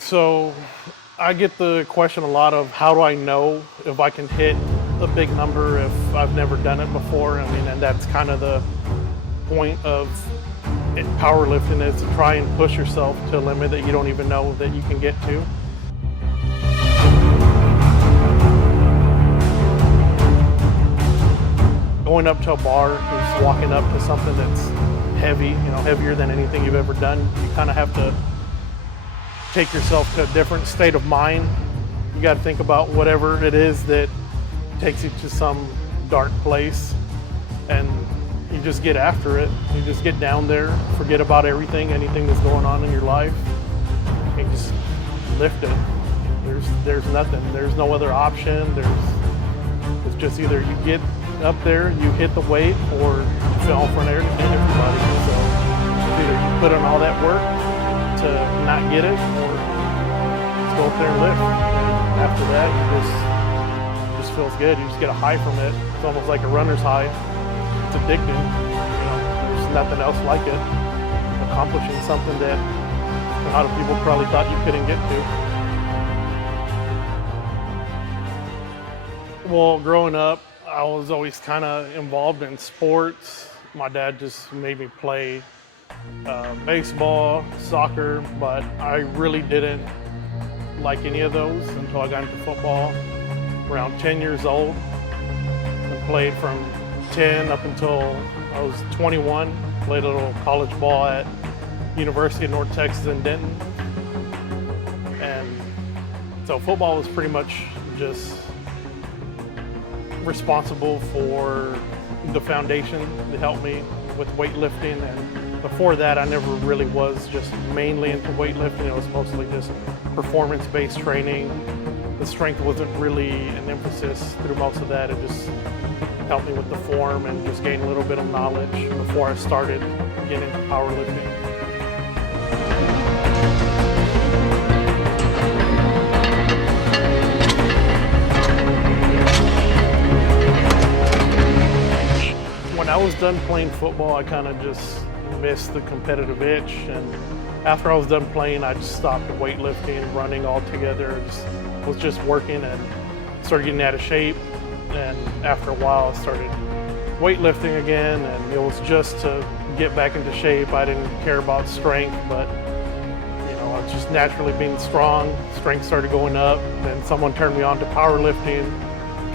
So I get the question a lot of how do I know if I can hit a big number if I've never done it before? I mean, and that's kind of the point of powerlifting is to try and push yourself to a limit that you don't even know that you can get to. Going up to a bar, just walking up to something that's heavy, heavier than anything you've ever done, you kind of have to take yourself to a different state of mind. You got to think about whatever it is that takes you to some dark place, and you just get after it. You just get down there, forget about anything that's going on in your life, and just lift it. There's nothing. There's no other option. It's just either you get up there, you hit the weight, or you fell for an air to beat everybody. So either you put in all that work to not get it, or just go up there and lift. And after that, it just feels good. You just get a high from it. It's almost like a runner's high. It's addicting. There's nothing else like it. Accomplishing something that a lot of people probably thought you couldn't get to. Well, growing up, I was always kind of involved in sports. My dad just made me play baseball, soccer, but I really didn't like any of those until I got into football around 10 years old and played from 10 up until I was 21. Played a little college ball at University of North Texas in Denton. And so football was pretty much just responsible for the foundation that helped me with weightlifting. And before that, I never really was just mainly into weightlifting. It was mostly just performance-based training. The strength wasn't really an emphasis through most of that. It just helped me with the form and just gain a little bit of knowledge before I started getting into powerlifting. When I was done playing football, I kind of just missed the competitive itch, and after I was done playing, I just stopped weightlifting, running altogether. Was just working and started getting out of shape, and after a while I started weightlifting again, and it was just to get back into shape. I didn't care about strength, but I was just naturally being strong. Strength started going up, then someone turned me on to powerlifting,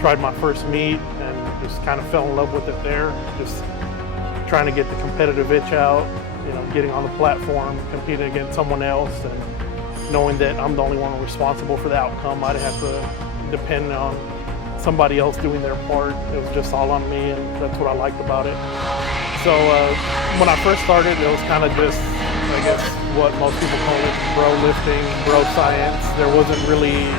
tried my first meet, and just kind of fell in love with it there. Just trying to get the competitive itch out, getting on the platform, competing against someone else, and knowing that I'm the only one responsible for the outcome. I didn't have to depend on somebody else doing their part. It was just all on me, and that's what I liked about it. So when I first started, it was kind of just, I guess, what most people call it, bro lifting, bro science. There wasn't really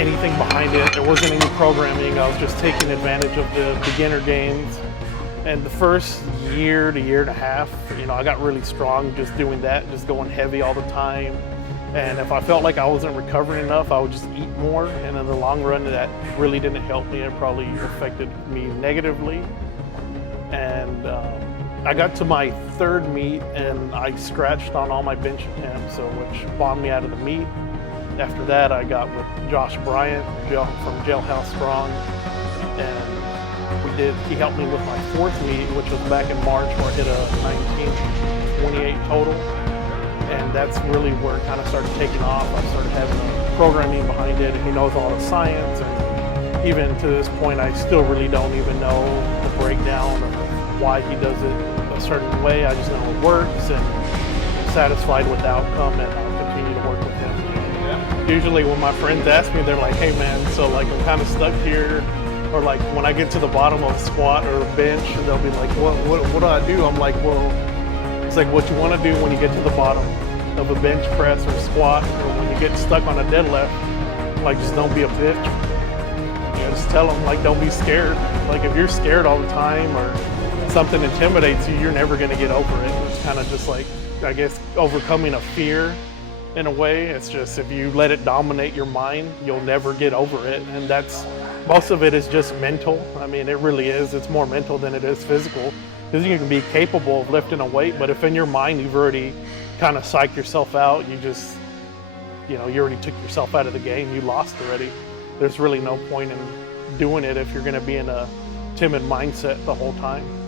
anything behind it. There wasn't any programming. I was just taking advantage of the beginner gains. And the first year to year and a half, I got really strong just doing that, just going heavy all the time. And if I felt like I wasn't recovering enough, I would just eat more. And in the long run, that really didn't help me. It probably affected me negatively. And I got to my third meet, and I scratched on all my bench attempts, which bombed me out of the meet. After that, I got with Bryant from Jailhouse Strong, and he helped me with my fourth meet, which was back in March, where I hit a 1928 total. And that's really where it kind of started taking off. I started having a programming behind it. He knows all the science, and even to this point, I still really don't even know the breakdown of why he does it a certain way. I just know it works, and I'm satisfied with the outcome, and I'll continue to work with him. Yeah. Usually when my friends ask me, they're like, hey man, so like I'm kind of stuck here. Or like when I get to the bottom of a squat or a bench, they'll be like, what do I do? I'm like, well, it's like what you want to do when you get to the bottom of a bench press or squat, or when you get stuck on a deadlift, like just don't be a bitch. Just tell them, like, don't be scared. Like if you're scared all the time or something intimidates you, you're never going to get over it. It's kind of just like, I guess, overcoming a fear in a way. It's just if you let it dominate your mind, you'll never get over it. And most of it is just mental. I mean, it really is. It's more mental than it is physical. Because you can be capable of lifting a weight, but if in your mind you've already kind of psyched yourself out, you know, you already took yourself out of the game. You lost already. There's really no point in doing it if you're going to be in a timid mindset the whole time.